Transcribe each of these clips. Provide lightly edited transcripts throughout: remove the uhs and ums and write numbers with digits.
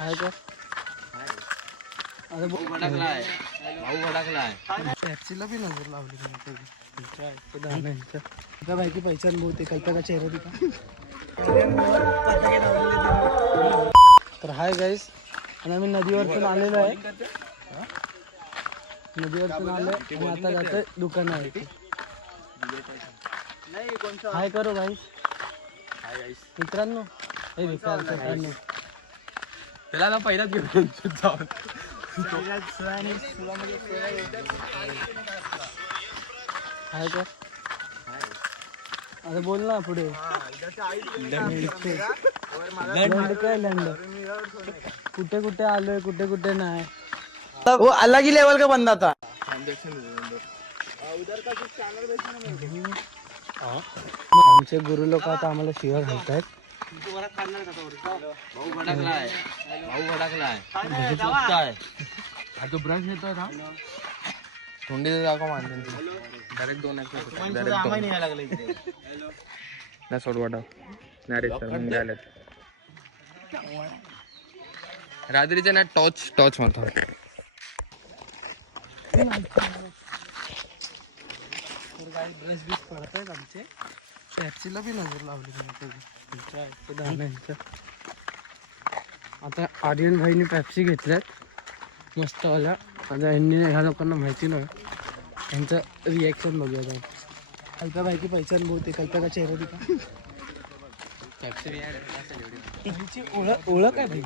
आहे का? अरे भाऊ भडकलाय, भाऊ भडकलाय. टॅक्सीला बी नजर लावली का बायकी पैशान बहुते कल्पा का चेहरा दिखा. तर हाय गाईस, आणि आम्ही नदीवरतून आलेलो आहे. नदीवरतून आलो आणि आता जातोय दुकान आहे. हाय करो गाईस. मित्रांनो, हे मित्रांनो त्याला ना पहिलाच घेऊन जाऊन हाय का? अरे बोल ना पुढे. लंड काय लंड? कुठे कुठे आलोय, कुठे कुठे नाही. वो अलग ही लेवल का बंदा था. आमचे गुरु लोक आता आम्हाला शिव्या घालतायत. भाऊ भडकलाय, भाऊ भडकलाय. तो ब्रश येतोय ना थोंडीचं जागा मानतो डायरेक्ट 2 ना सोड वाटा नाही सर मग द्यायला रात्रीचे ना टॉर्च म्हणतो. ब्रश बीस पडतायत आमचे. टॅक्सीला बी नजर लावली आता आर्यन भाईने पॅप्सी घेतल्यात मस्तवाल्या. आता ह्या लोकांना माहिती नाही, यांचं रिॲक्शन बघूया जाऊन. कल्प्या बायकी पैशान बहुते कल्प्या का चेहरा दिखा. त्यांची ओळख आहे भाई.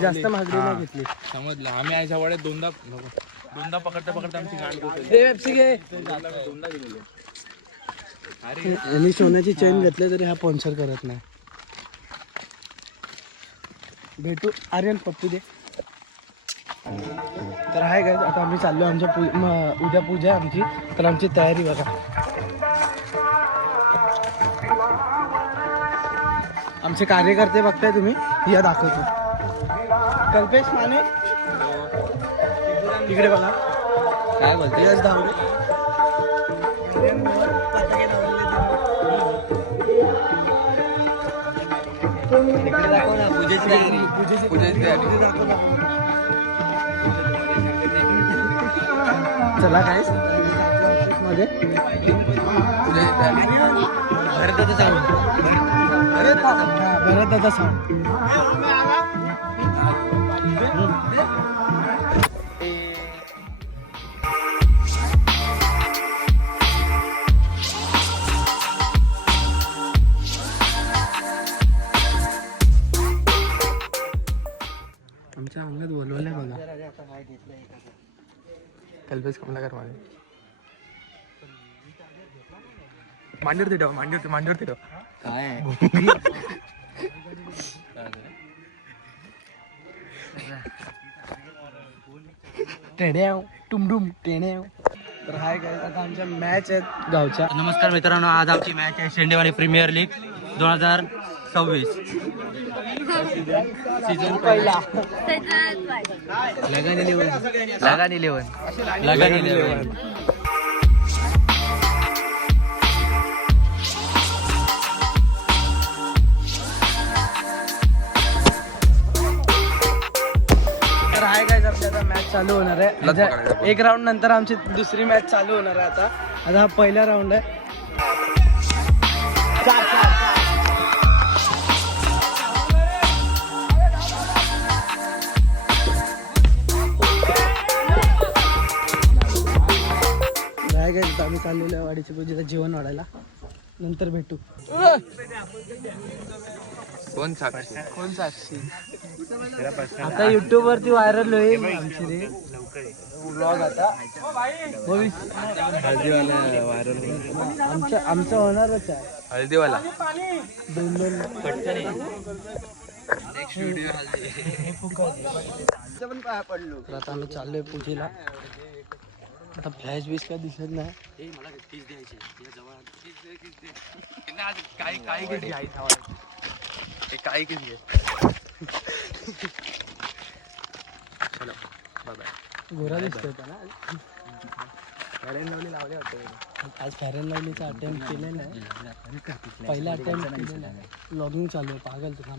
जास्त महागडी नाही घेतली. समजलं आम्ही याच्या वड्यात दोनदा पकडता आमची गाडी दोनदा गेलेलो. आणि सोन्याची चेन घेतले तरी हा स्पॉन्सर करत नाही. भेटू आर्यन पप्पू दे. तर आहे काय, आता आम्ही चाललो आमच्या उद्या पूजा आहे आमची. तर आमची तयारी बघा. आमचे कार्यकर्ते बघताय तुम्ही, या दाखवतो. कल्पेश माने इकडे बघा. काय बोलते यश धावरे. चला काय मध्ये भरत दादा साऊंड. आमच्या अंगात बोलवलंय बघा. कल्पेश कमलाकर मांडीवरती ठेव काय टेड्याव टुमडुम टेड्याव. तर हाय काय, आता आमच्या मॅच आहेत गावच्या. नमस्कार मित्रांनो, आज आमची मॅच आहे शेंडेवाडी प्रीमियर लीग 2026 सीझन पहिला. लगान 11. तर हाय काय, आता मॅच चालू होणार आहे. एक राऊंड नंतर आमची दुसरी मॅच चालू होणार आहे. आता हा पहिला राऊंड आहे. आम्ही चाललेलो आहे वाडीची पूजेला जेवण वाढायला. नंतर भेटू. कोण साक्षी आता युट्यूब वरती व्हायरल होईल आमची रे ब्लॉग. आता हळदीवाला व्हायरल आमचं होणारच आहे. हळदीवाला 2 तर आता आम्ही चाललोय पूजेला. आता फ्लॅश बीस काय दिसत नाही. काही गोरा दिसतोय त्याला. आज फेअर अँड लवलीचा अटेम्प्ट केलेला आहे. पहिला अटेम्प्ट केलेला आहे. लॉगिंग चालू आहे पागल तुला.